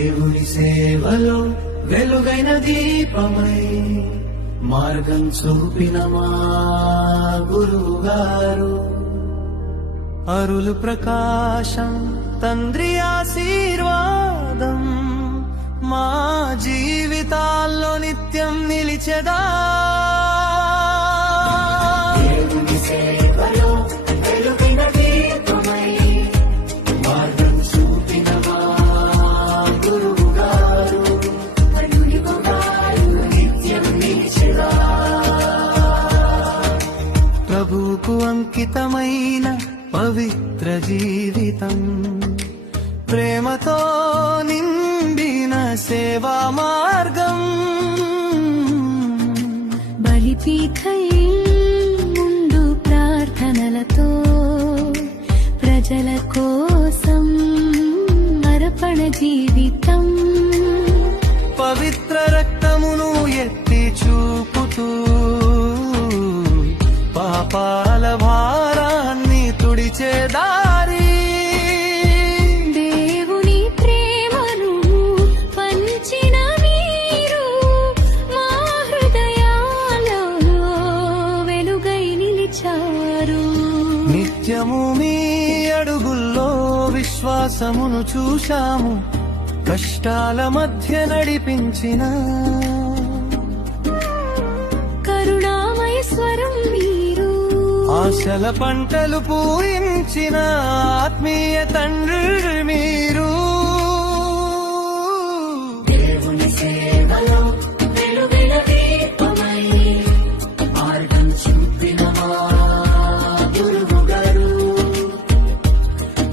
దేవుని సేవలో వెలుగైన దీపమై మార్గం చూపిన మా గురువుగారు. అరులు ప్రకాశం తండ్రి ఆశీర్వాదం మా జీవితాల్లో నిత్యం నిలిచెదా. దేవుని సేవలో వెలుగైన దీపమై మార్గం చూపిన మా గురువుగారు. నిత్యం నిలిచెదా. ప్రభువుకు అంకితమైన పవిత్ర జీవితం, ప్రేమతో నిండిన సేవా మార్గం. బలిపీఠం ముందు ప్రార్థనలతో ప్రజల కోసం అర్పణ జీవితం. పవిత్ర రక్తమును ఎత్తి చూపుతూ పాపాల భారాన్ని తుడిచే దారి. దేవుని ప్రేమను పంచిన మీరు మా హృదయాలలో వెలుగై నిలిచారు. నిత్యము మీ అడుగుల్లో విశ్వాసమును చూశాము, కష్టాల మధ్య నడిపించిన కరుణామయ స్వరం మీరు. ఆశల పంటలు పూయించిన ఆత్మీయ తండ్రి మీరు. దేవుని సేవలో వెలుగైన దీపమై మార్గం చూపిన మా గురువుగారు.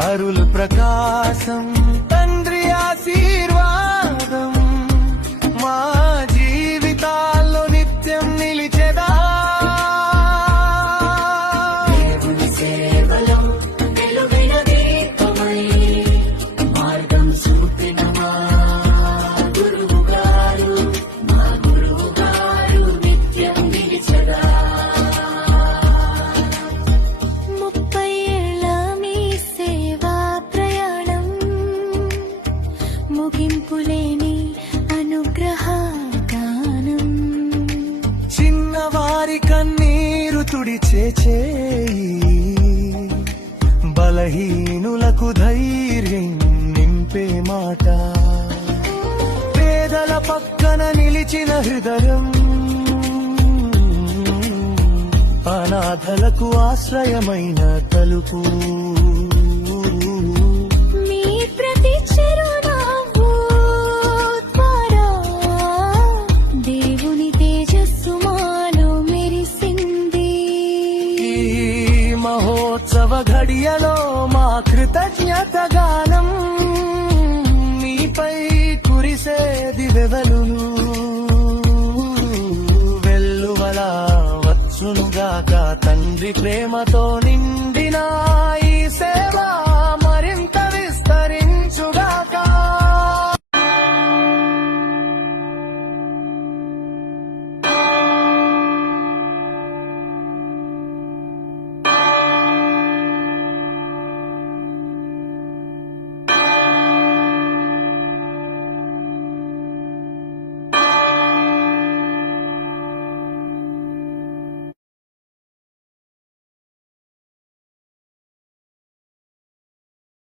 అరులు ప్రకాశం తండ్రి ఆశీర్వాదం మా జీవితాల్లో నిత్యం నిలిచెదా. దేవుని సేవలో వెలుగైన దీపమై మార్గం చూపిన మా గురువుగారు. మా గురువుగారు నిత్యం నిలిచెదా. 30 ఏళ్ల మీ సేవా ప్రయాణం ముగింపులేని అనుగ్రహ గానం. చిన్నవారి కన్నీరు తుడిచే చేయి, బలహీనులకు ధైర్యం నింపే మాట. పేదల పక్కన నిలిచిన హృదయం, అనాథలకు ఆశ్రయమైన తలుపు. మీ ప్రతి చిరునవ్వు ద్వారా దేవుని తేజస్సు మాలో మెరిసింది. ఈ మహోత్సవ ఘడియలో మా కృతజ్ఞత గానం, మీపై కురిసే దివెవలును వెల్లువలా వచ్చునుగాక తండ్రి ప్రేమతో